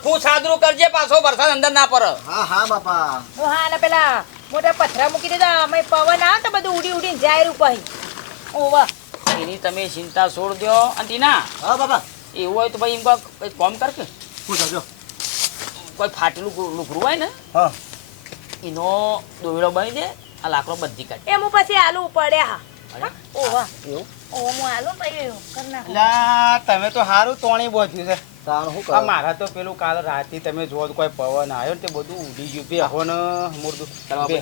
હરખું સાદરું કરજે પાછો વરસાદ અંદર ના પર હા હા બાપા. હું હા ને પેલા મોટા પથરા મૂકી દીધા. અમે પવન આવે તો બધું ઉડી ઉડીને જાય રૂ પછી ઓવા એની તમે ચિંતા છોડ દો અને ટીના હા બાપા. એવું હોય તો ભાઈ એમ કોક કોમ કર કે. શું કોઈ ફાટેલું લુકરું હોય ને હા. એનો દોયડો બની દે આ લાકડો બધી કાઢ. એમ હું પછી આલુ પડ્યા. હા ઓવા એવું. ઓવા તમે તો સારું તોણી બોધ્યું છે. આ મારા તો પેલું કાલ રાતે તમે જો કોઈ પવન આવ્યો ને તે બધું ઉડી ગયું. બે હોન બે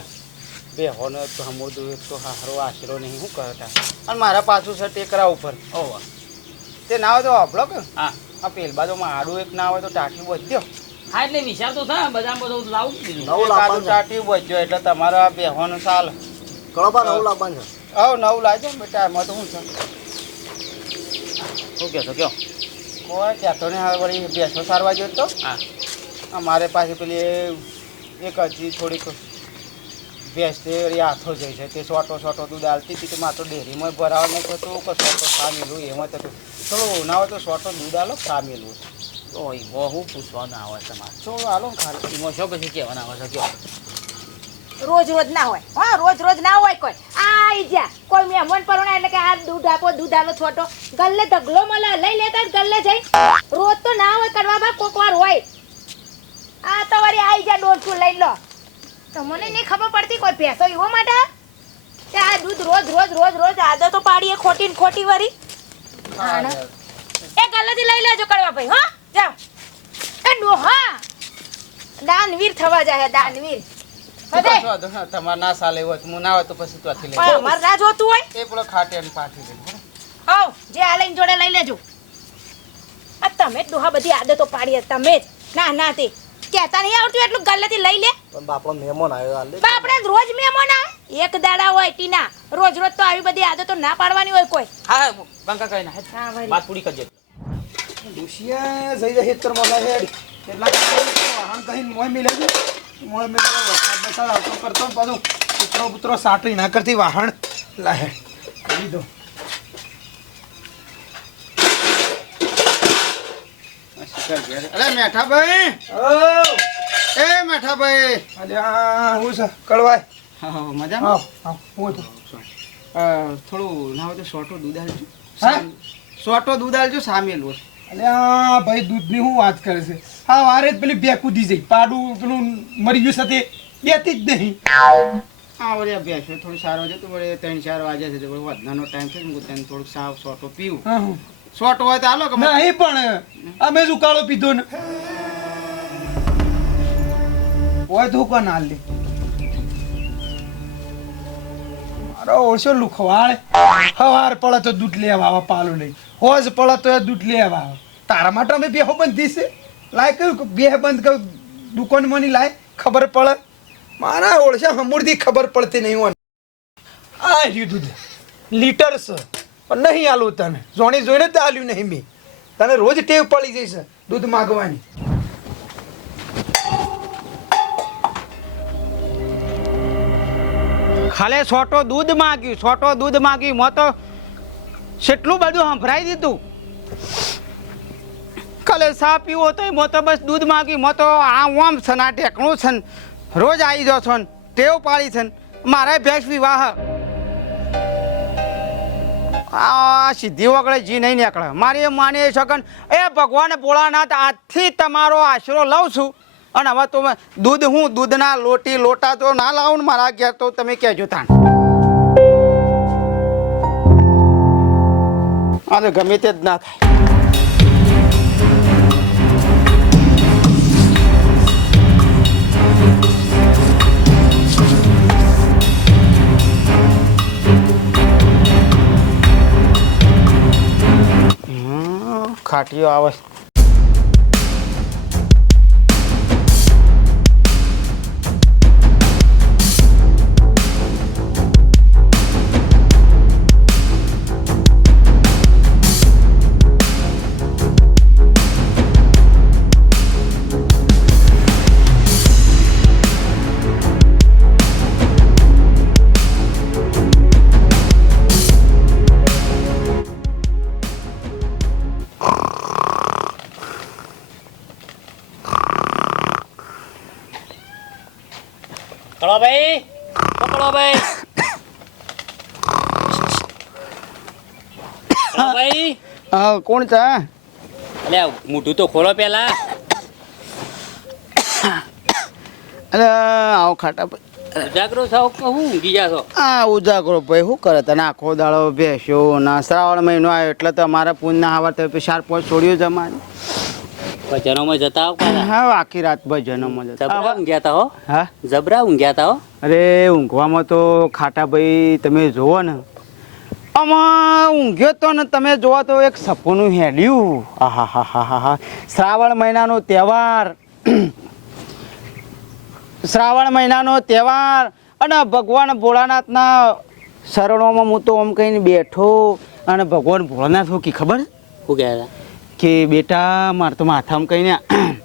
બે હોન તો હમુરદું એક તો હારો આશરો નહીં શું કરતા? અને મારા પાછું છે ટેકરા ઉપર. ઓહો. તે ના હોય તો આપડો કે? હા. આ પેલ બાજુમાં આડું એક ના હોય તો ટાંકી બોધ્યો હા એટલે વિચાર તો થાય બધા બધું લાવું છે. ટાંકી બોધ્યો એટલે તમારા આ બેહોનું હોન ચાલે કળોબા નવું લાવવાનું છે આવ નવું લાવજો ને બેટા એમાં તો શું છે? શું કહો છો કયો? કોઈ કહેતો નહીં હવે વળી બેસો સારવા ગયો તો. હા. મારે પાસે પેલી એક હજી થોડીક ભેંસ તે વળી હાથો જાય છે. તે સોટો સોટો દૂધ આલતી હતી તે તો ડેરીમાં ભરાવા નહીં થતું કે સોટો સામેલું એમાં થતું. થોડું ના હોય તો સોટો દૂધ આલો સામેલું તો એમાં હું પૂછવાનું આવે તમારે. થોડું આલો ને ખાલી. એમાં શું પછી કહેવાના આવે છે કયો? રોજ રોજ ના હોય. હા રોજ રોજ ના હોય કોઈ. આઈ જા કોઈ મહેમાન પરોણા એટલે કે આ દૂધ આપો દૂધ આલો છોટો. ગલ્લે ઢગલો મળે લઈ લેતા ગલ્લે જઈ. રોજ તો ના હોય કરવા બા કોક વાર હોય. આ તો વળી આઈ જા દોઢસું લઈ લો. તમને નહીં ખબર પડતી કોઈ ભેંસો એવો માટે? કે આ દૂધ રોજ રોજ રોજ રોજ આદતો પાડીએ ખોટી ને ખોટી વળી એ ગલ્લેથી લઈ લેજો કરવા ભાઈ હા. જાઓ. એ ડોહા. દાનવીર થવા જાય દાનવીર. તમારે ના સાલે હોય હું ના હોય તો પછી તો લઈ અમારે ના જોતું હોય. એ પેલો ખાટે ને પાઠી લઈ આવ જે આ લઈને જોડે લઈ લેજો. આ તમે જ ડોહા બધી આદતો પાડી તમે જ. ના ના તે કહેતા નહીં આવતું એટલું ગલ્લેથી લઈ લે. પણ બાપડો મહેમાન આવ્યો આલે બાપડે રોજ મહેમાન આવે. એક દાડા હોય ટીના. રોજ રોજ તો આવી બધી આદતો ના પાડવાની હોય કોઈ. હા કંકા કઈ ના હા. વાત પૂરી કરજે. દુશિયા જઈ જઈ ખેતરમાં મોલા હેડ. કેટલા વાહન કહીને મોય મિલે છે. મોય મિલે વરસાદ બરસાદ આવતો કરતો પાછું પુત્રો પુત્રો સાટરી ના કરતી વાહણ લાહે. કરી દો. અરે મેઠાભાઈ! એ મેઠાભાઈ! અલ્યા હું છે? કળવાય. મજા આવ હા હું તો થોડું ના હોય તો સોટો દૂધ આલજો હા? સોટો દૂધ આલજો સામેલું અલ્યા ભાઈ દૂધની હું વાત કરે છે? હા વારે જ પેલી બે કૂદી જઈ પાડું પેલું મરી ગયું સાથે. બેતી જ નહીં. હા વળી ભેંસ થોડું સારો છે તો વળી ત્રણ ચાર વાગ્યા છે તો વધનાનો ટાઈમ છે હું તેને થોડુંક સાવ સોટો પીવું. સોટો હોય તો હાલો કે નહીં પણ અમે જ ઉકાળો પીધો ને. હોય તો કોણ હાલ મારો ઓછો લુખવાળ હવાર પડે તો દૂધ લેવા આવે પાલું નહીં હોજ પડે તો દૂધ લેવા આવે. તારા માટે અમે બેહો બંધી છે. લાય કયું બે બંધ કયું દુકાનમાં ની લાય, ખબર પડે. મારા ઓળશે હમુરથી ખબર પડતી નહીં હોય. આ રહ્યું દૂધ. લીટર છે. પણ નહીં આલું તને. જોણી જોઈને તો આલ્યું નહીં મેં. તને રોજ ટેવ પડી જઈશ દૂધ માગવાની. ખાલે સોટો દૂધ માગ્યું, સોટો દૂધ માગ્યું. મો તો કેટલું બધું સંભળાઈ દીધું. કાલે સા પીવો તો મો તો બસ દૂધ માગી મો તો આ ઓમ છે ને આ ઢેકણું છે ને, રોજ આવી જો છો ને, ટેવ પાડી છે ને, મારે ભેંસ વિવાહ. આ સીધી વગડે જી નહીં નીકળે. મારી એ માની શકન એ ભગવાન ભોળાનાથ, આજથી તમારો આશરો લઉં છું. અને હવે તો દૂધ હું દૂધના લોટી લોટા તો ના લાવું ને મારા ઘેર તો તમે કહેજો તાણ. આ તો ગમે તે જ ના થાય. ખાટીઓ આવે કોણ છે? અલે મોઢું તો ખોલો પેલા. અરે આવો ખાટા ભાઈ. ઉજાગરો છો કે હું ઊંઘી જા છો? આ ઉજાગરો ભાઈ શું કરે તને? આખો દાડો બેસ્યો ના શ્રાવણ મહિનો આવ્યો એટલે તો અમારા પૂનના હવા તો ચાર પાંચ છોડ્યો જમાની ભજનોમાં જતા આવો હા આખી રાત ભજનોમાં જતા. જબરા ઊંઘ્યા તા હો? હા? જબરા ઊંઘ્યા તા હો? અરે ઊંઘવામાં તો ખાટા ભાઈ તમે જુઓ ને. આમાં ઊંઘ્યો તો ને તમે જોવા તો એક સપનું હેડ્યું. આહા હા હા હા હા શ્રાવણ મહિનાનો તહેવાર. શ્રાવણ મહિનાનો તહેવાર. અને ભગવાન ભોળાનાથના શરણોમાં હું તો આમ કહીને બેઠો. અને ભગવાન ભોળાનાથ શું કી ખબર? શું ગયા હતા કે બેટા મારે તો માથામાં કહીને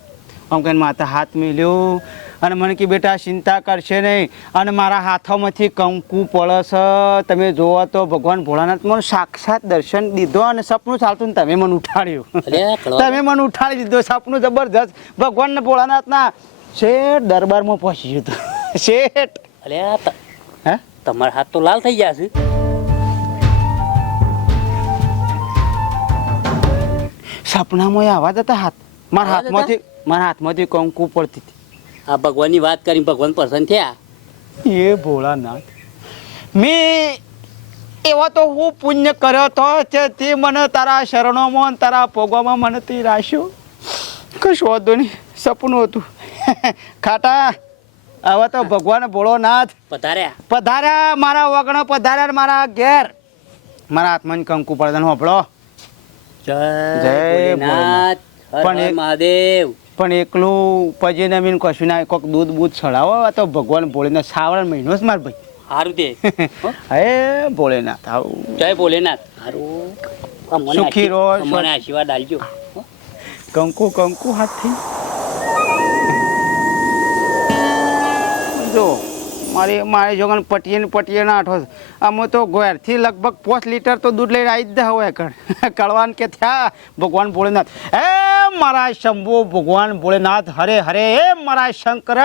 આમ કહીને માથા હાથ મેલ્યો. અને મને કે બેટા ચિંતા કરશે નહીં. અને મારા હાથોમાંથી કંકુ પડે છે તમે જોવો તો ભગવાન ભોળાનાથ મને સાક્ષાત દર્શન દીધો અને સપનું ચાલતું ને તમે મને ઉઠાડ્યું. તમે મને ઉઠાડી દીધો સપનું જબરજસ્ત. ભગવાન ભોળાનાથના શેઠ દરબારમાં પહોંચી ગયું હતું. શેઠ. અલે આ હે? તમારા હાથ તો લાલ થઈ ગયા છે. સપનામાં એ આવા હતા હાથ. મારા? હાથમાંથી મારા હાથમાંથી કંકુ પડતી હતી. આ ભગવાનની વાત કરીને ભગવાન પ્રસન્ન થયા. એ ભોળાનાથ મેં એવો તો હું પુણ્ય કર્યો તો તે તે મને તારા શરણોમાં તારા ભોગવામાં મને તે રાખ્યો કશું વાંધો નહીં સપનું હતું. ખાટા હવે તો ભગવાન ભોળોનાથ. પધાર્યા. પધાર્યા મારા વગણ પધાર્યા મારા ઘેર. મારા આત્માને કંકુ પડદાન હોપડો જય ભોલેનાથ પણ મહાદેવ. પણ એકલું પછી નમીન કશું ના કોક દૂધ બૂધ ચડાવો તો ભગવાન ભોળેનાથ શ્રાવણ મહિનો જ માર ભાઈ. સારું તે. હે ભોળેનાથ આવું જય ભોળેનાથ સારું સુખી રહો, મને આશીર્વાદ આલજો કંકુ કંકુ હાથથી જો મારી મારી જોગન પટીએ ને પટીએ ના આઠો અમે આમાં તો ઘેરથી લગભગ પાંચ લીટર તો દૂધ લઈને આવી જ દે હવે કળવાન કે થયા ભગવાન ભોળેનાથ. હે મારા શંભુ ભગવાન ભોળેનાથ હરે હરે હે મારા શંકર.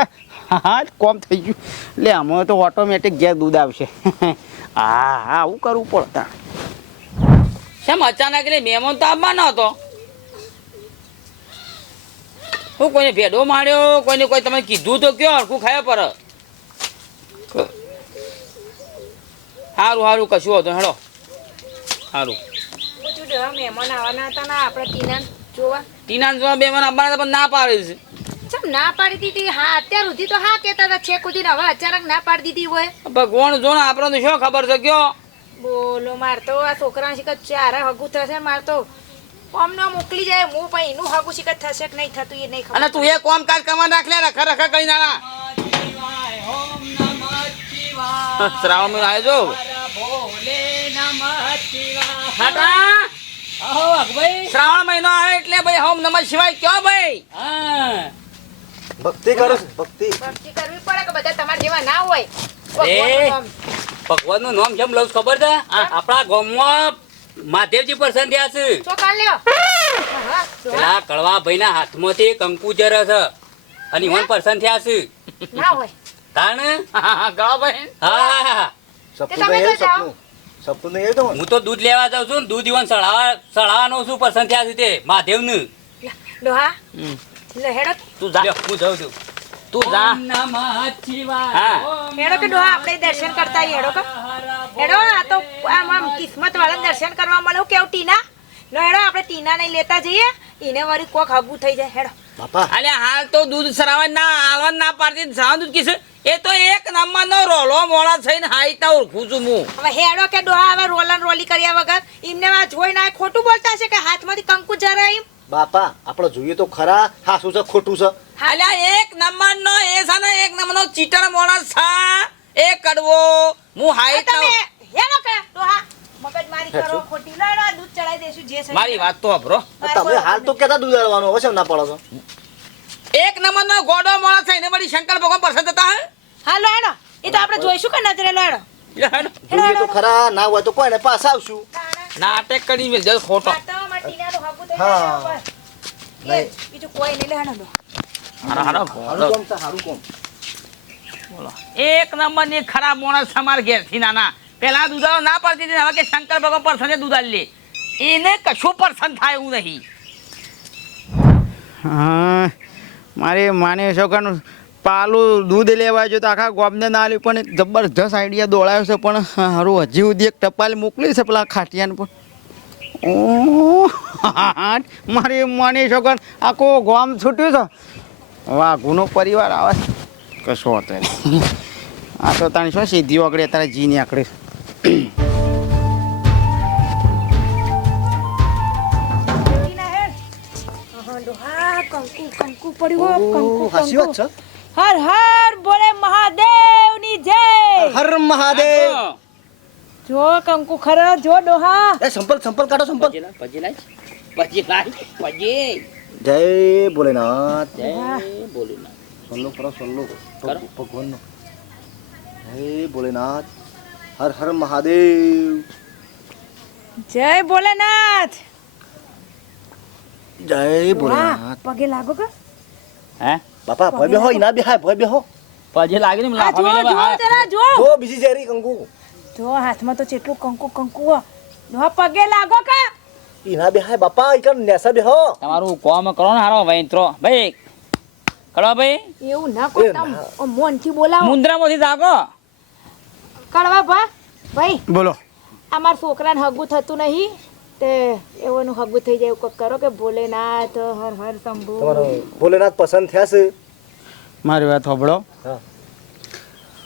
હા કોમ થઈ ગયું. લે આમાં તો ઓટોમેટિક ઘેર દૂધ આવશે. હા હા આવું કરવું પડતા શેમ અચાનક એટલે મહેમાન તો આવવાનો હતો? હું કોઈને ભેડો માર્યો કોઈને કોઈ તમે કીધું તો કયો હરખું ખાયા પર. સારું સારું કશું હતું હેડો. સારું મહેમાન આવવાના હતા ને આપણે ટીના જોવા. ટીના જો બે મને અમારે પણ ના પાડે છે ચમ ના પાડી દીધી? હા અત્યાર સુધી તો હા કેતા હતા છેક સુધી હવે અચાનક ના પાડી દીધી હોય. ભગવાન જો ને આપણને તો શું ખબર છે કયો? બોલો માર તો આ છોકરા શીખત ચારે હગું થશે માર તો અમને મોકલી જાય હું પણ એનું હગું શીખત થશે કે નહીં થતું એ નહીં ખબર. અને તું એ કોમ કાજ કરવા રાખ લે રખા રખા કરી નાના શ્રાવણ આવ્યો ખાટા આહો વાઘભાઈ. શ્રાવણ મહિનો આવે એટલે ભાઈ હોમ નમઃ શિવાય કયો ભાઈ? હા. ભક્તિ કરો ભક્તિ. ભક્તિ કરવી પડે કે બધા તમારા જેવા ના હોય? ભગવાનનું નામ. કેમ લઉં ખબર છે? આપણા ગામમાં મહાદેવજી પ્રસન્ન થયા છે. તો કાલ લ્યો? હા, હા. પેલા કડવા ભાઈના હાથમાંથી કંકુ જરે છે. અને ઈવન પ્રસન્ન થયા છે. ના હોય. કારણ ગયો ભાઈ. હા સપનું તમે સપનું. સપનું નહીં તો હું તો દૂધ લેવા જાઉં છું ને દૂધ ઈવન સળાવા સળાવાનો છું થયા છે તે મહાદેવનું. ડોહા. લે હેડો. તું જા. હું જાઉં છું. તું જા. હેડો કે ડોહા આપણે દર્શન કરતા હેડો કે. હેડો આ તો આમ આમ કિસ્મત વાળા દર્શન કરવા મળે કેવું ટીના લો હેડો આપણે ટીના નહીં લેતા જઈએ. એને વળી કોક હગું થઈ જાય. હેડો. બાપા. અલે હાલ તો દૂધ સરાવા ના આલવા ના પાડતી સાવ દૂધ કીધું એ તો એક નંબરનો રોલો મોળા થઈને હાઈતા ઓળખું છું હું. હવે હેડો કે ડોહા હવે રોલન રોલી કર્યા વગર. એમને આ જોઈ ના ખોટું બોલતા છે કે હાથમાંથી કંકુ જરા એમ? બાપા આપણે જોઈએ તો ખરા હાસું છે ખોટું છે. અલ્યા એક નંબરનો એ છે ને એક નંબરનો ચીટર મોળા છા. એ કડવો. હું હાઈતા મારી વાત તો અભરો તમે હાલ તો કેતા દૂધ આવવાનું હવે ના પડો છો? એક નંબરનો ગોડો મોળા એને વળી શંકર ભગવાન પસંદ હતા હે? હા હેડો. એ તો આપણે જોઈશું કે નજરે લો હેડો. હેડો. જોઈએ તો ખરા ના હોય તો કોઈને પાસ આવશું. નાટક કરી મેલ જલ ખોટો. હા. બીજું કોઈ નહીં. હારા હારા કોમ છે કોમ. એક નંબરની ખરાબ મોણસ અમારા ઘેરથી નાના. પેલા દુધાળો ના પડતી હતી હવે કે શંકર ભગવાન પર સંજે દુધાળ લે. એને કશું પરસન થાય એવું નહીં. હા, મારે માને છોકરાનું પાલું દૂધ લેવા જો તો આખા ગોમને ના આલ્યું પણ જબરજસ્ત આઈડિયા દોડાયો છે, પણ હારું, હજી સુધી એક ટપાલ મોકલી છે પેલા ખાટિયાને પણ. મારી માની છોકર આખો ગોમ છૂટ્યું છે. વાહ ગુનો પરિવાર આવે. કશો હતો. આ તો તાણી શું સીધી આગળ તારે જી ની આકડે કંકુ પડ્યું હો, કંકુ કંકુ. છે હર હર બોલે મહાદેવની જય હર મહાદેવ જો કંકુ ખર જો ડોહા એ સંપલ સંપલ કાઢો સંપલ પછી લાય. પછી લાય, પછી. જય ભોલેનાથ જય ભોલેનાથ. સલ્લો કરો કરો. ભગવાનનો જય ભોલેનાથ હર હર મહાદેવ. જય ભોલેનાથ. જય ભોલેનાથ. પગે લાગો કે? હે? બાપા ભય બેહો ઇના બેહાય ભય બેહો. પછી લાગે ને લાફા જો મેલે જો જરા જો. જો બીજી ઝેરી કંકુ. જો હાથમાં તો કેટલું કંકુ કંકુ હો. પગે લાગો કે? ઈના બેહાય બાપા ઇકન નેસા બેહો. તમારું કોમ કરો ને હારો વૈંત્રો. ભાઈ કડો ભાઈ. એવું ના એ તમ મોનથી બોલાવો. મુંદ્રામાંથી જાગો. કડવા ભા. ભાઈ બોલો. અમારા છોકરાને હગું થતું નહીં. તે એવાનું હગું થઈ જાય એવું કોક કરો કે ભોલેનાથ હર હર શંભુ. તમારો ભોલેનાથ પસંદ થયા છે? મારી વાત હોબળો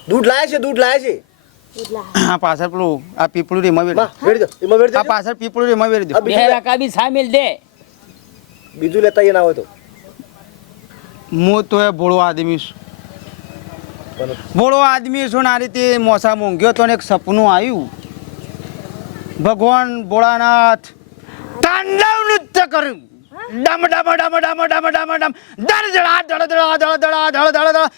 દૂધ લાયા છે દૂધ લાયા છે? આ પાછળ પેલું આ પીપળું રેમાં વેરી દો એમાં વેડી આ પાછળ પીપળું રેમાં વેરી દો બે બી સામેલ દે. બીજું લેતા એ ના હોય તો. હું તો એ ભોળો આદમી છું. ભોળો આદમી છું આ રીતે મોસા મૂંઘ્યો તો એક સપનું આવ્યું. ભગવાન ભોળાનાથ તાંડવ નૃત્ય કર્યું. ડમ ડમ ડમ ડમ ડમ ડમ ડમ. દળ જળા દળ દળા દળ દળા દળ દળ દળ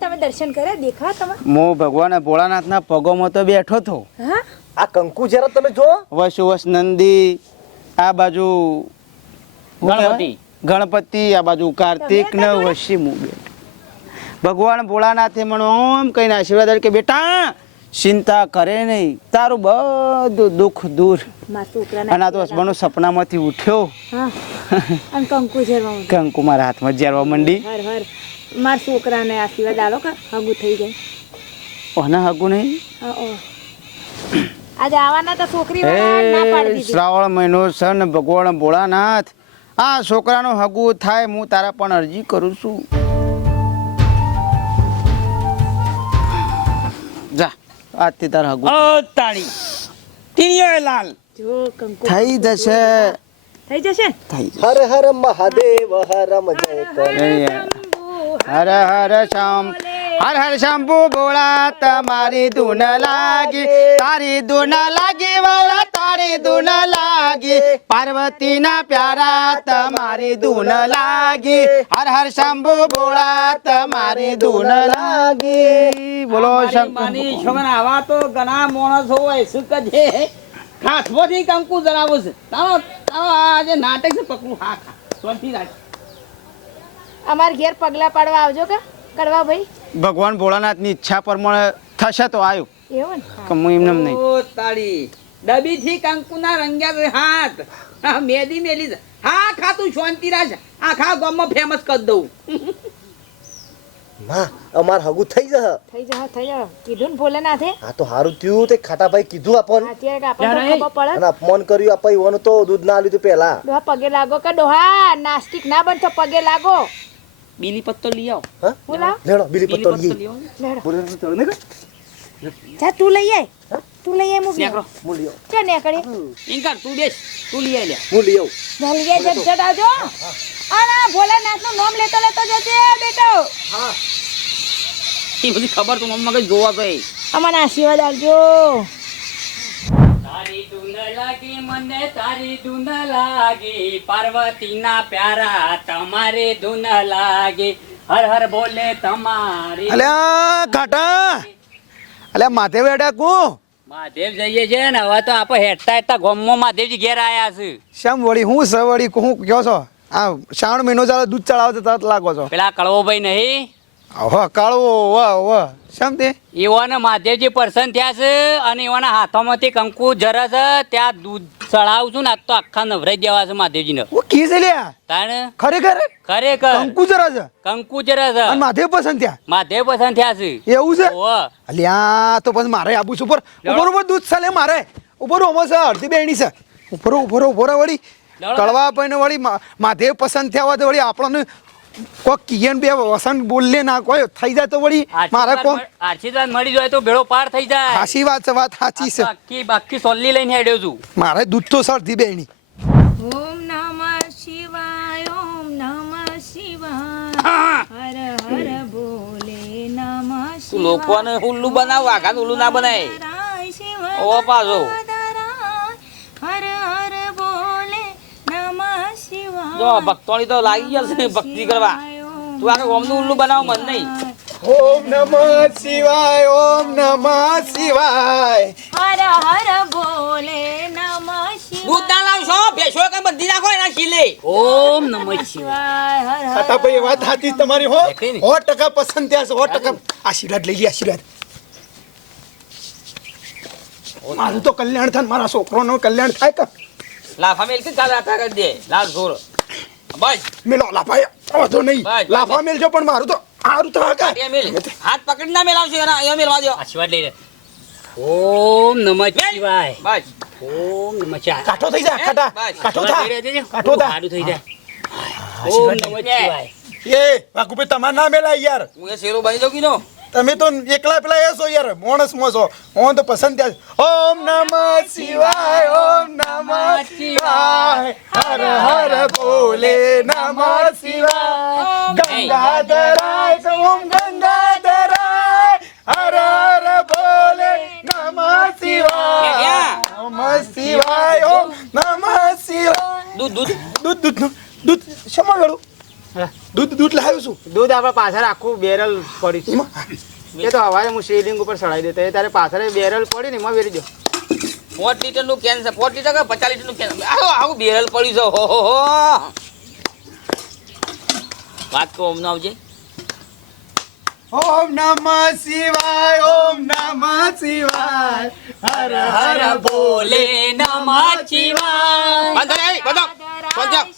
તમે દર્શન કર્યા? દેખા તમે? હું ભગવાન ભોળાનાથના પગોમાં તો બેઠો તો હા? આ કંકુ જરા તમે જો વસુ વસ નંદી આ બાજુ ગણપતિ. ગણપતિ આ બાજુ કાર્તિક ને વશી મુ બેઠો ભગવાન ભોળાનાથે મને ઓમ કહીને આશીર્વાદ આપ્યો કે બેટા ચિંતા કરે નહીં તારું બધું દુઃખ દૂર. અને આ તો હસબન્ડનો સપનામાંથી ઉઠ્યો. કંકુ મારા હાથમાં જ્યારે મંડી. મારા છોકરાને આશીર્વાદ આલો કે હગું થઈ જાય. ઓના હગું નહીં? આજે આવવાના તો છોકરી શ્રાવણ મહિનો છે ને ભગવાન ભોળાનાથ. આ છોકરાનું હગું થાય હું તારા પણ અરજી કરું છું. આજથી તારા હગુ ઓ તાળી. ટીણીઓ લાલ. જો કંકુ થઈ જશે. થઈ જશે? થઈ હર હર મહાદેવ હરમ જય હર હર શંભ હર હર શંભુ ભોળા તમારી ધૂન લાગી તારી ધૂન લાગી વાળા તારી ધૂન લાગી. પાર્વતીના પ્યારા તમારી ધૂન લાગી. હર હર શંભુ ભોળા તમારી ધૂન લાગી. બોલો છોકરા આવા તો ઘણા મોણસ હોય શું કહે છે. ખાસમાંથી કંકુ જણાવું છે. તારો તારો આજે નાટક છે પકડું હા ખા શાંતિ રાખ. અમાર ઘેર પગલા પાડવા આવજો કે કડવા ભાઈ ભગવાન ભોળાનાથની ઈચ્છા પ્રમાણે થશે તો આવ્યું એવું કે હું એમને નહીં. ઓ તાળી. ડબી થી કંકુના રંગ્યા હાથ. મેદી મેલી હા ખાતું શાંતિ રાજ આખા ગામમાં ફેમસ કરી દઉં. માં અમાર હગુ થઈ જહ થઈ જહ થઈ જહ કીધું ને ભોલેનાથે? હા તો હારું થયું તે ખાટાભાઈ કીધું આપણ. અત્યારે આપણને ખબર પડે. અને અપમાન કર્યું આપા ઈવાનું તો દૂધ ના લીધું પેલા ડોહા પગે લાગો કે ડોહા નાસ્તિક ના બનતો પગે લાગો. બીલી પત્તો લઈ આવ હા બોલા લેડો બીલી પત્તો લઈ લેડો બોલે ને કે? જા તું લઈ આય તું લઈ આય મુ નેકરો મુ લઈ આવ ચા નેકળી ઇનકાર તું બેસ તું લઈ આય લે મુ લઈ આવ જા લઈ આય ઝટ આવજો અને ભોલેનાથનું નામ લેતો લેતો જજે બેટો એ બધી ખબર તો મમ્મા કઈ જોવા ગઈ અમને આશીર્વાદ આપજો તારી ધૂન લાગી મને તારી ધૂન લાગી. પાર્વતીના પ્યારા તમારે ધૂન લાગી. હર હર બોલે તમારી. અલ્યા ઘાટા! અલ્યા માથે બેઠા કું? મહાદેવ જઈએ છે ને હવે તો આપણે હેઠતા હેઠતા ગોમમાં મહાદેવજી ઘેર આવ્યા છે. શેમ વળી હું સ વળી? હું કયો છો? આ શ્રાવણ મહિનો ચાલે દૂધ ચડાવો તો તરત લાગો છો. પેલા કળવોભાઈ નહીં. હો કાળવો વાહ વાહ. શેમ તે એવાને મહાદેવજી પ્રસન્ન થયા છે અને એવાના હાથોમાંથી કંકુ જરા છે ત્યાં દૂધ ચડાવું છું ને આજ તો આખા નવરાઈ દેવા છે મહાદેવજીને ઓ કી છે લ્યા તાણે? ખરેખર? ખરેખર. કંકુ જરા છે? કંકુ જરા છે. અને માધે પસંદ થયા? મહાદેવ પસંદ થયા છે. એવું છે? ઓવે. અલ્યા તો પછી મારે આબુ ઉપર. ઉપર ઉપર દૂધ ચાલે મારે. ઉપર ઓમો છે અડધી બેણી છે. ઉપર ઉપર ઉપર વળી. કળવા પૈને વળી મા- પસંદ થયા હોય તો વળી આપણને કોક કિયન બે વસંત બોલલે ના કોઈ થઈ જાય તો વળી મારા કો આશીર્વાદ મળી જાય તો ભેળો પાર થઈ જાય. હાસી વાત છે વાત સાચી છે. બાકી બાકી સોલ્લી લઈને હેડ્યો છું. મારે દૂધ તો અડધી બેણી ઓમ નમઃ શિવાય ઓમ નમઃ શિવાય. હર હર બોલે નમઃ શિવાય. લોકોને ઉલ્લુ બનાવ વાઘાને હુલ્લુ ના બનાય. ઓ પાછો. હર જો ભક્તોની તો લાગી ગયા છે ભક્તિ કરવા. તું આખે ઓમનું ઉલ્લું બનાવ મન નહીં. ઓમ નમઃ શિવાય ઓમ નમઃ શિવાય. હર હર બોલે નમઃ શિવાય. દૂધ ના લાવશો ભેંસો કે બધી નાખો એના શીલે ઓમ નમઃ શિવાય. શિવાય હર હર ખાતા ભાઈ વાત સાચી તમારી હો. દેખાય ને? સો ટકા પસંદ થયા છે હો ટકા. આશીર્વાદ લઈ લે આશીર્વાદ. મારું તો કલ્યાણ થાય મારા મારા છોકરોનું કલ્યાણ થાય કે? લાફા મેલ કે કાલે આતા કરી દે. લાલ જોર બસ મેલો લાફા વાંધો નહીં. લાફા મેલજો પણ મારું તો હારું તો હાકા મેલ. હાથ પકડી ના મેલાવજો એના અહીંયા મેલવા દો આશીર્વાદ લઈ લે. ઓમ નમઃ શિવાય. બસ ઓમ નમઃ શિવાય. કાઠો થઈ જા કાઠા. કાઠો થા. કાઠો થા. સારું થઈ જાય. ઓમ નમઃ શિવાય. એ વાકુભાઈ તમાર ના મેલા યાર. હું એ શેરો બની દઉં કીનો તમે તો એકલા પેલા એ છો યાર માણસમાં છો. હું તો પસંદ થયા ઓમ નમઃ શિવાય ઓમ નમઃ શિવાય હર હર બોલે નમઃ શિવાય. ગંગાધરાય તો ઓમ ગંગાધરાય હર હર બોલે નમઃ શિવાય. નમઃ શિવાય ઓમ નમઃ શિવાય. દૂધ દૂધ. દૂધ દૂધ દૂધ શેમાં ગળું? દૂધ દૂધ લાવ્યું છું. દૂધ આપણે પાછળ આખું બેરલ પડ્યું છે. એ તો હવારે હું શિવલિંગ ઉપર ચડાવી દેતો એ તારે પાછળ બેરલ પડી ને એમાં વેરી દો. પોત લીટરનું કેન છે પાંચ લીટર કે પચાસ લીટરનું કેન આવો આવું બેરલ પડ્યું છે હો હો હો. વાત કહો અમને આવજે. ઓમ નમ શિવાય ઓમ નમ શિવાય. હર હર બોલે નમ શિવાય. બંધ રે બંધ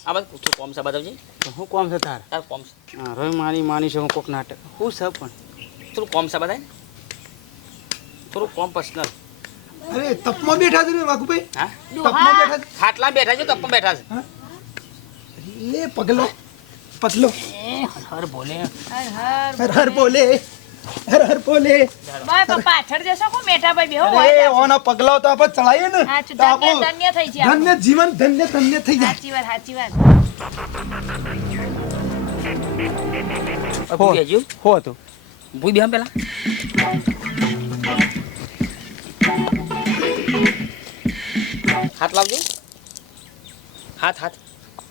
આ બધું. કોમ છે બતાવજે. હું કોમ છે તાર? તાર કોમ છે. હા, રોય મારી માની છે હું કોક નાટક. હું છે પણ. થોડું કોમ છે બતાય થોડું કોમ પર્સનલ અરે તપમાં બેઠા છે ને વાઘુભાઈ? હા? તપમાં બેઠા છે? ખાટલા બેઠા છે તપમાં બેઠા છે? એ પગલો પગલો. હર બોલે. હર હર હર હર બોલે હર હર બોલે. બાય પણ પાછળ જશો કો મેઠા ભાઈ બેહો અરે ઓના પગલા તો આપણે ચડાઈએ ને. તો ધન્ય ધન્ય થઈ જાય ધન્ય જીવન ધન્ય ધન્ય થઈ જાય. સાચી વાત સાચી વાત. હો હતું. ભૂઈ બેહમ પેલા હાથ લાવજો હાથ હાથ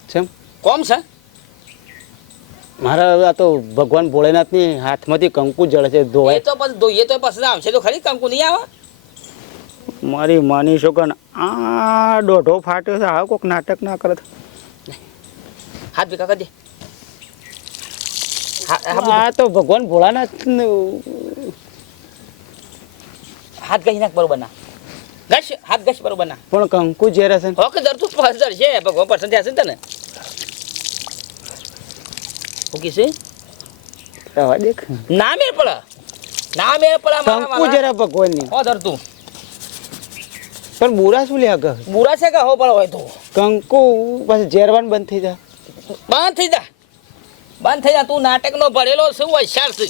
કેમ કોમ છે મારા હવે આ તો ભગવાન ભોળેનાથની હાથમાંથી કંકુ જળે છે ધોવાય તો પછી ધોઈએ તો પછી આવશે તો ખરી કંકુ નહીં આવે મારી માની છોકન આ દોઢો ફાટ્યો છે આ કોક નાટક ના કરે હાથ ભેગા કરજે. આ તો ભગવાન ભોળાનાથ હાથ ગઈ નાખ બરોબર ના. ગશ હાથ ગશ બરોબર ના. પણ કંકુ જે છે ઓકે દર તું પસંદ છે ભગવાન પસંદ થયા છે તને? ઓકે છે રવા દેખ. ના મેળ પડા. ના મેળ પડા મારા કંકુ જરા ભગવાનની ઓ દર તું. પણ બુરા શું લ્યા કર બુરા છે કે હો પડ હોય તો? કંકુ પછી જેરવાન બંધ થઈ જા. બંધ થઈ જા. બંધ થઈ જા તું નાટક નો ભરેલો શું હોશિયાર છે.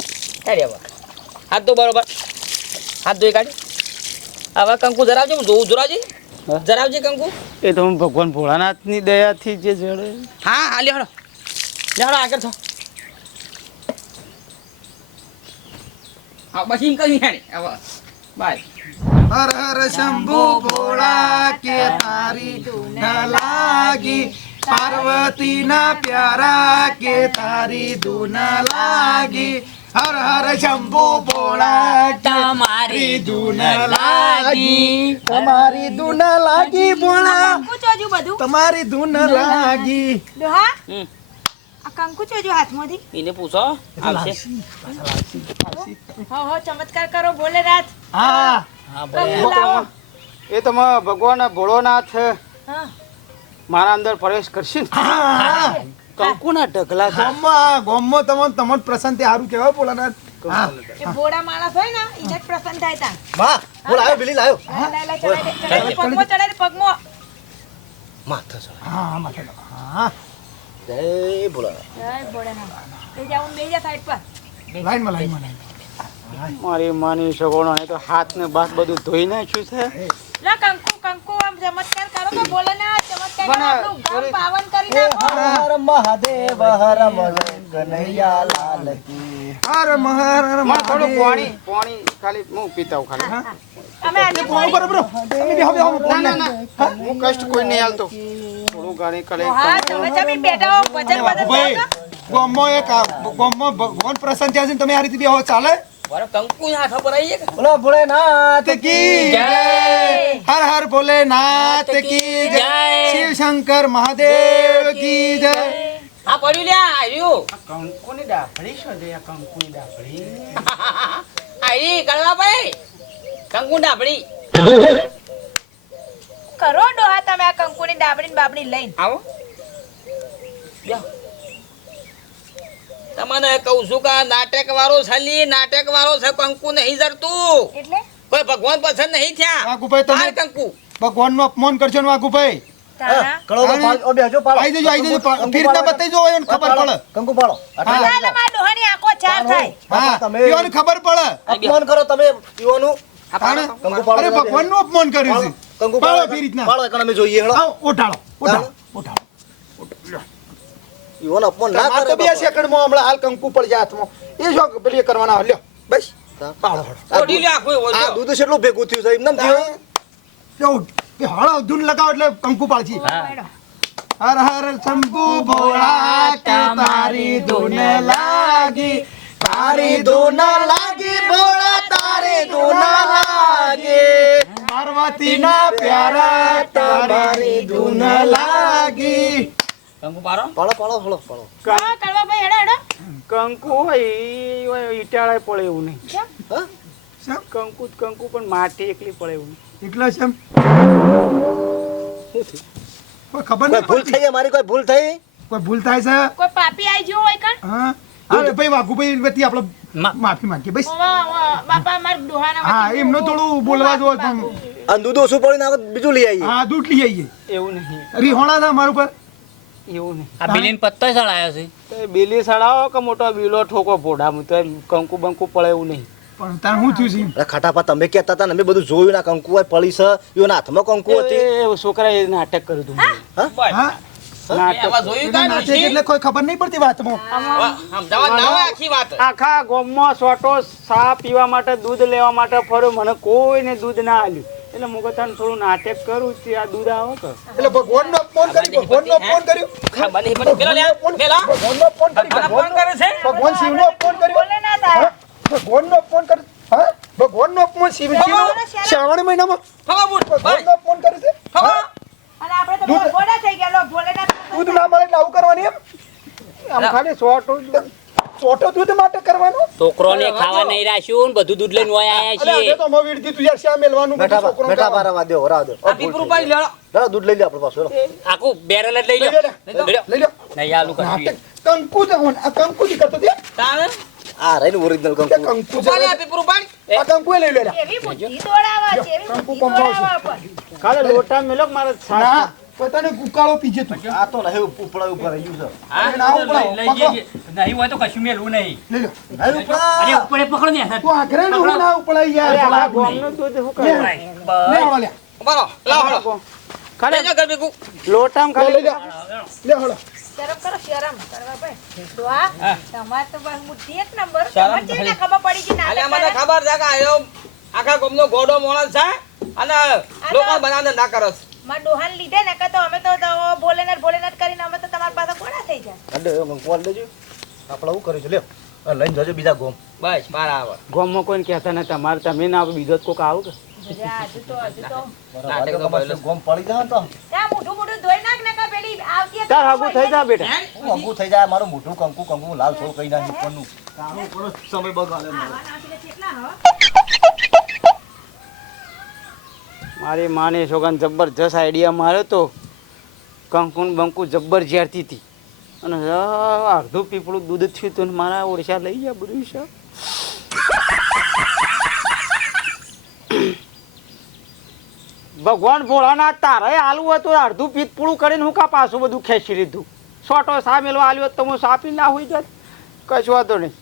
અરે હવે. હાથ ધો બરોબર. હાથ ધોઈ કાઢી. હવે કંકુ ધરાવજે હું જોઉં જોરાજી. હા. ધરાવજે કંકુ. એ તો ભગવાન ભોળાનાથની દયાથી જે જડે. હા હા લ્યો હેડો લ્યો આગળ છો. હા બસ એમ હેડે. હવે બાય. હર હર શંભુ ભોળા કે તારી ન લાગી. પાર્વતી ના પ્યારા કે તારી દૂન લાગી? હર હર શંભુ ભોળા તમારી દુન લાગી. તમારી દૂન લાગી ભોળા કંકુ ચોજુ બધું? તમારી ધૂન લાગી. કંકુ ચોજુ હાથમાંથી? એને પૂછો. આવશે. હો હો ચમત્કાર કરો બોલે રાત હા. હા કંકુ એ તમે ભગવાન ભોળોનાથ હા. મારા અંદર પ્રવેશ કરશે ને? કંકુના ઢગલા ગોમમાં ગોમમાં તમને તમને પ્રસન્ન તે સારું કહેવાય બોલાના એ ભોળા માણસ હોય ને એને જ પ્રસન્ન થાય તા માં બોલ આવ્યો લાય, પગમાં પગમાં. માથા હા હા જય બોલા સાઈડ પર. મારી માની સગવડો ને તો હાથ ને બાથ બધું ધોઈ નાખ્યું છે. લા, કંકુ. ચમત્કાર કરો કે ભોલેનાથ ચમત્કાર કરો, આપણું ગામ પાવન કરી નાખો. હર મહાદેવ હર કનૈયા લાલ કી હર મહર હર થોડું પાણી પાણી ખાલી હું પીતાઉ ખાલી હા? અમે આજે બરોબર, બરોબર. અમે બી હવે ના ના ના હું કષ્ટ કોઈ નહીં હાલતો થોડું ગાણી કરે હા, તમે જમી બેઠા હો, ભજન ભજન? ગોમમાં એક આ ભગવાન પ્રસન્ન થયા છે તમે આ રીતે બેહો ચાલે મારો કંકુ આ ખબર આવી કે બોલો ભોળેનાથ કી જય. હર હર ભોલેનાથ કી જય. શિવ શંકર મહાદેવ કી જય. આ પડ્યું લ્યા આવ્યું. કંકુની કંકુની આવી કરવા ભાઈ. કંકુ ડાબડી કરો ડોહા તમે આ કંકુની ડાબડી ને બાબડી લઈને. આવો. તમને કહું છું કે નાટક વાળો છલી નાટક વાળો છે કંકુ નહીં જરતું એટલે? કોઈ ભગવાન પસંદ નહીં થયા. વાઘુભાઈ તમે કંકુ. ભગવાનનું અપમાન કરજો ને વાઘુભાઈ. ખબર પડે. કંકુ પાડો. આટલા તારા એટલે મારા ડોહાની આંખો ચાર થાય. હા તમે- એને ખબર પડે. અપમાન કરો તમે યુવાનું. તાણે? કંકુ પાડો અરે ભગવાનનું અપમાન કર્યું છે. કંકુ પાડો ફી રીતના. પાડો જોઈએ ઓઢાળો ઓઢાળો ઓઢાડો યુવાન અપમાન ના કરે તો બે. સેકન્ડમાં હમણાં હાલ કંકુ પડ જાય હાથમાં. એ જો પેલી કરવાના લ્યો બસ. પાડો ઓડી ઓઢી કોઈ આખું આ દૂધ કેટલું ભેગું થયું છે એમને થયો. લ્યો, કે હળો ધૂન લગાવ એટલે કંકુ પાડજી હર હર શંભુ ભોળા કે તારી ધૂન લાગી. તારી ધૂન લાગી ભોળા તારી ધૂન લાગી. પાર્વતીના પ્યારા તારી ધૂન લાગી. કંકુ પાડો. પાડો પાડો હળો પાડો. હા ભાઈ હેડો હેડો. કંકુ હોય ઈ પડે એવું નહીં. હા? કંકુ કંકુ પણ માટી એકલી પડે એવું એકલા છે ખબર કોઈ ભૂલ થઈ મારી કોઈ ભૂલ થઈ? કોઈ ભૂલ થાય છે? કોઈ પાપી આવી ગયો હોય કણ? હા? હા ભાઈ વાઘુભાઈ વતી આપણે માફી માંગીએ બસ. બાપા મારા હા એમનું થોડું બોલવા જો પણ અને દૂધ ઓછું પડીને બીજું લઈ આવીએ. હા દૂધ લઈ આવીએ. એવું નહીં. રીહોણા હતા મારું પર એવું નહીં. આ બિલીન પત્તો ચડાયો છે? તો એ બેલી સડાવો કે મોટો બિલો ઠોકો ફોડામાં તો કંકુ બંકુ પડે એવું નહીં. પણ તાર શું થયું છે ખાટાપા તમે કહેતા હતા ને અમે બધું જોયું ના કંકુ હોય પડી છે એના હાથમાં કંકુ હતી. એ છોકરાએ નાટક કર્યું હતું હા? આખા ગામમાં સોટો સા પીવા માટે દૂધ લેવા માટે ફર્યો મને કોઈને દૂધ ના આલ્યું. એટલે હું તને થોડું નાટક કરું છે આ દૂધ આવો તો એટલે કર્યું ભગવાનનો અપમાન કર્યું. નહીં પડી. પેલો લે, પેલો. ભગવાનનો અપમાન કર્યું. ફોન કરે છે? ભગવાન શિવ નો ફોન કર્યો. બોલે ના આવ્યા. હા? ભગવાનનો ફોન કર. હા ભગવાનનો ફોન શિવ શિવ શ્રાવણ મહિનામાં. હા બોલ. ભગવાન નો ફોન કરે છે. ફગો. અને આપણે તો બહુ થઈ ગયા લો, ભોલેનાથ દૂધ ના મળે એટલે આવું કરવાની એમ? આમ ખાલી સોટો છોટો દૂધ માટે કરવાનું? છોકરોને ખાવા નહીં રાખ્યું ને બધું દૂધ લઈને વાય આયા છીએ. અરે તો મોવીડ દીધું યાર શા મેલવાનું બેટા છોકરો બેટા બારા વા દો રા દો. આ પીપરું પાડી લેવાનો. ચાલો દૂધ લઈ લે આપણે પાછું. આખું બેરલ જ લઈ લો લઈ લે, નહીં આલું કરશું કંકુ જ હોન- આ કંકુ જ કરતો દે તાણે? આ રહી ઓરિજિનલ કંકુ. કંકુ જ ઉપાડી આ પીપરું પાડી. આ કંકુ લઈ લે લે. એવી બુદ્ધિ દોડાવા છે, કંકુ પંપાવશે. દોડાવા લોટા મેલો મારા ના. પોતાને ઉકાળો પીજે તું. આ તો નહીં ઉપડા ઉપર રહી ગયું આ ના, ઉપડા, નહીં હોય તો કશું મેલવું નહીં. લે. છે અહીં ઉપડા. અરે ઉપર એ પકડો ને. તું આગરે નું ના ઉપડાય યાર. આ ગામનું શું લે, કરે? લે હળો લે. બરો લાવો, હળો. ખાલી જો જાઓ કુ લોટામ લોટામાં લે, લે લે. હળો. શરમ કરો, શરમ કરવા ભાઈ. તો આ, તમાર તો બસ બુદ્ધિ એક નંબર. તમારે કેવી ખબર પડી કે ના અરે મને ખબર છે કે આયો આખા ગામનો ગોડો માણસ છે અને લોકો બનાને ના કરે છે. ડોહાન લીધે ને કે તો અમે તો ભોલેનાથ ભોલેનાથ કરીને અમે તો તમારી પાસે ગોળા થઈ જાય અડે કંકુ આલી દેજો આપણે હું કરીશું? લ્યો. લઈને જજો બીજા ગોમ. બસ બરાબર ગોમમાં કોઈને કહેતા નહીં તમારે તમે ના આવે બીજો જ કોક આવું કે? હજુ તો હજુ તો. ગોમ પડી જાય તો? ત્યાં મોઢું મોઢું ધોઈ નાખ ને કે પેલી આવતી તાર હાગું થઈ જા બેટા. હું થઈ જાય મારું મોઢું કંકુ કંકુ લાલ છોડ કઈ નાખી સમય બગાડે મારો. કેટલા હો? મારી માને છોકરાને જબરજસ્ત આઈડિયા માર્યો તો કંકુન બંકુ જબ્બર ઝેરતી હતી. અને અડધું પીપળું દૂધ થયું હતું મારા ઓળશા લઈ ગયા બધું છે ભગવાન ભોળાના તારે આલું હતું અડધું પીતપૂળું કરીને હું કા પાછું બધું ખેંચી લીધું? સોટો સા મેલવા આલ્યો તો હું સાપી ના હોઈ જાત. કશું વાંધો નહીં.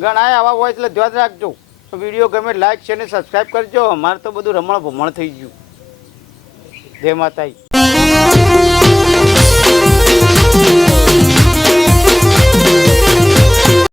ઘણા આવા હોય એટલે ધ્યાન રાખજો. વીડિયો ગમે લાઈક છે ને સબસ્ક્રાઈબ કરજો. અમારે તો બધું રમણ ભમણ થઈ ગયું. જય માતાજી.